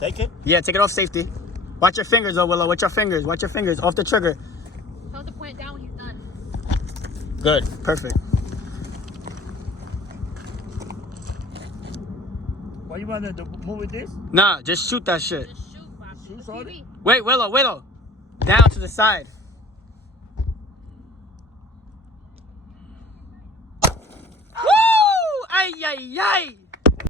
Take it? Yeah, take it off safety. Watch your fingers, though, Willow. Watch your fingers. Watch your fingers. Off the trigger. Tell him to point it down when he's done. Good. Perfect. Why you want to move with this? Nah, just shoot that shit. Just shoot, Bob. Shoot, The sorry? TV. Wait, Willow. Down to the side. Woo! Ay, ay, ay!